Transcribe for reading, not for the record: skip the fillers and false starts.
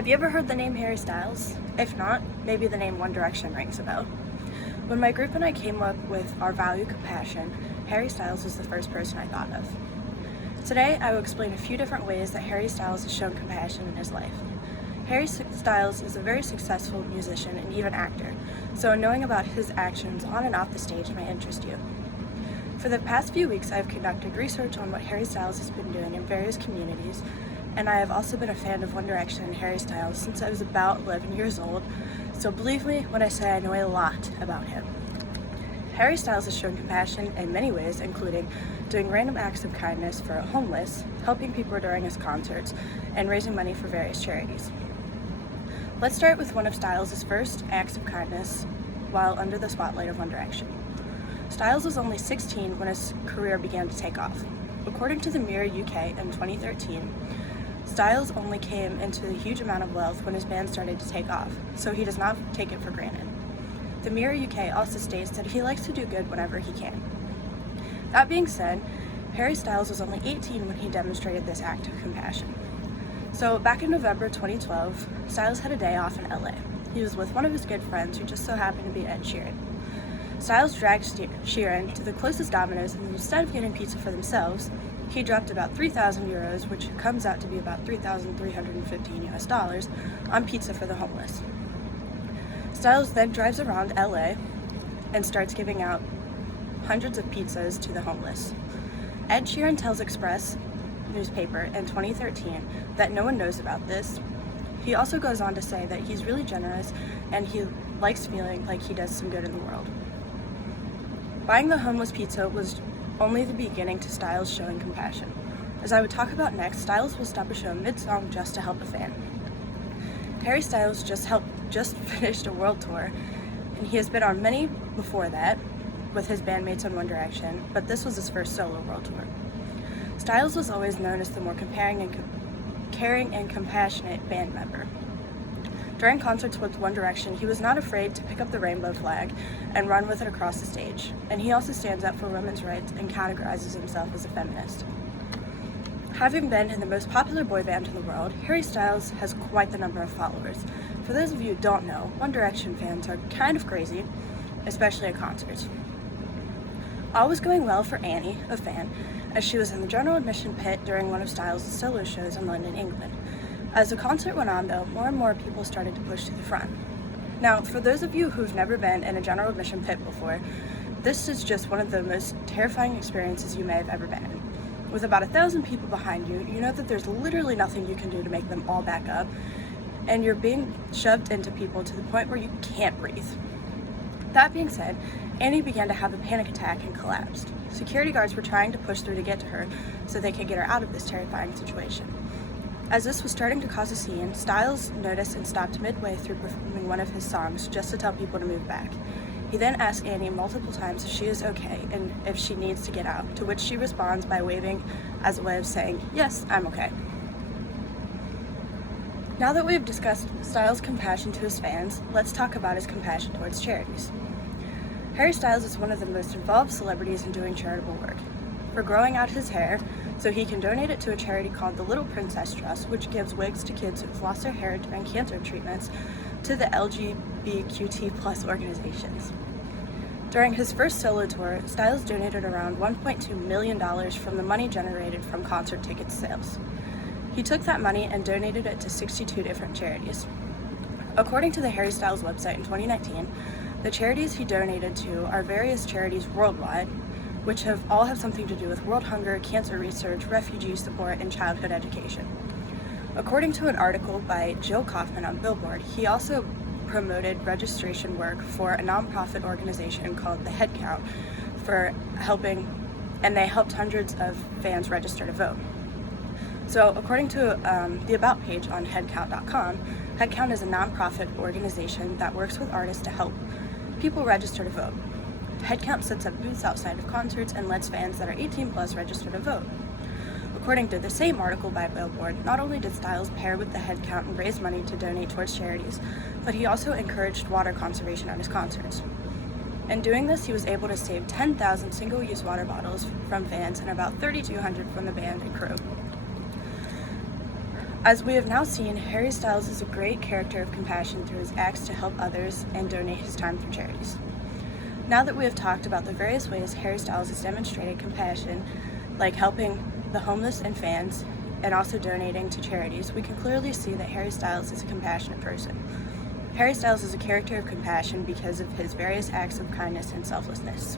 Have you ever heard the name Harry Styles? If not, maybe the name One Direction rings a bell. When my group and I came up with our value compassion, Harry Styles was the first person I thought of. Today, I will explain a few different ways that Harry Styles has shown compassion in his life. Harry Styles is a very successful musician and even actor, so knowing about his actions on and off the stage may interest you. For the past few weeks, I have conducted research on what Harry Styles has been doing in various communities, and I have also been a fan of One Direction and Harry Styles since I was about 11 years old, so believe me when I say I know a lot about him. Harry Styles has shown compassion in many ways, including doing random acts of kindness for homeless, helping people during his concerts, and raising money for various charities. Let's start with one of Styles' first acts of kindness while under the spotlight of One Direction. Styles was only 16 when his career began to take off. According to the Mirror UK in 2013, Styles only came into a huge amount of wealth when his band started to take off, so he does not take it for granted. The Mirror UK also states that he likes to do good whenever he can. That being said, Harry Styles was only 18 when he demonstrated this act of compassion. So back in November 2012, Styles had a day off in LA. He was with one of his good friends who just so happened to be Ed Sheeran. Styles dragged Sheeran to the closest Domino's, and instead of getting pizza for themselves, he dropped about 3,000 euros, which comes out to be about $3,315 on pizza for the homeless. Styles then drives around LA and starts giving out hundreds of pizzas to the homeless. Ed Sheeran tells Express newspaper in 2013 that no one knows about this. He also goes on to say that he's really generous and he likes feeling like he does some good in the world. Buying the homeless pizza was only the beginning to Styles showing compassion. As I would talk about next, Styles will stop a show mid-song just to help a fan. Harry Styles just finished a world tour, and he has been on many before that with his bandmates on One Direction, but this was his first solo world tour. Styles was always known as the more caring and compassionate band member. During concerts with One Direction, he was not afraid to pick up the rainbow flag and run with it across the stage, and he also stands up for women's rights and categorizes himself as a feminist. Having been in the most popular boy band in the world, Harry Styles has quite the number of followers. For those of you who don't know, One Direction fans are kind of crazy, especially at concerts. All was going well for Annie, a fan, as she was in the general admission pit during one of Styles' solo shows in London, England. As the concert went on, though, more and more people started to push to the front. Now, for those of you who've never been in a general admission pit before, this is just one of the most terrifying experiences you may have ever been in. With about 1,000 people behind you, you know that there's literally nothing you can do to make them all back up, and you're being shoved into people to the point where you can't breathe. That being said, Annie began to have a panic attack and collapsed. Security guards were trying to push through to get to her so they could get her out of this terrifying situation. As this was starting to cause a scene, Styles noticed and stopped midway through performing one of his songs just to tell people to move back. He then asks Annie multiple times if she is okay and if she needs to get out, to which she responds by waving as a way of saying, "Yes, I'm okay." Now that we have discussed Styles' compassion to his fans, let's talk about his compassion towards charities. Harry Styles is one of the most involved celebrities in doing charitable work. For growing out his hair, so he can donate it to a charity called the Little Princess Trust, which gives wigs to kids who've lost their hair during cancer treatments, to the LGBTQ+ organizations. During his first solo tour, Styles donated around $1.2 million from the money generated from concert ticket sales. He took that money and donated it to 62 different charities. According to the Harry Styles website in 2019, the charities he donated to are various charities worldwide, which all have something to do with world hunger, cancer research, refugee support, and childhood education. According to an article by Jill Kaufman on Billboard, he also promoted registration work for a nonprofit organization called The Head Count and they helped hundreds of fans register to vote. So according to the About page on headcount.com, Headcount is a nonprofit organization that works with artists to help people register to vote. Headcount sets up booths outside of concerts and lets fans that are 18 plus register to vote. According to the same article by Billboard, not only did Styles pair with the Headcount and raise money to donate towards charities, but he also encouraged water conservation at his concerts. In doing this, he was able to save 10,000 single-use water bottles from fans and about 3,200 from the band and crew. As we have now seen, Harry Styles is a great character of compassion through his acts to help others and donate his time for charities. Now that we have talked about the various ways Harry Styles has demonstrated compassion, like helping the homeless and fans, and also donating to charities, we can clearly see that Harry Styles is a compassionate person. Harry Styles is a character of compassion because of his various acts of kindness and selflessness.